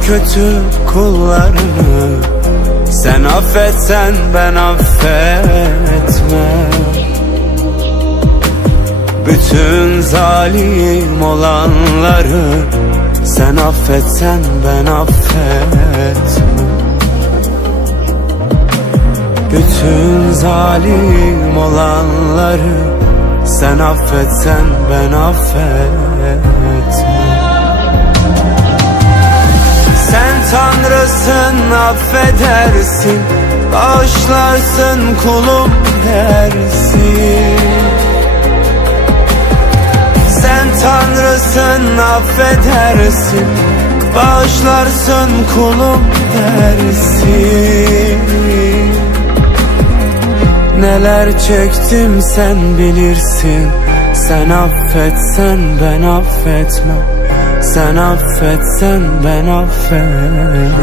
kötü kullarını. Sen affetsen ben affetmem. Bütün zalim olanları sen affetsen ben affetmem. Bütün zalim olanları sen affetsen ben affetmem. Sen Tanrısın, affedersin, bağışlarsın kulum dersin. Sen Tanrısın, affedersin, bağışlarsın kulum dersin. Neler çektim sen bilirsin. Sen affetsen ben affetmem. Sen affetsen ben affetmem.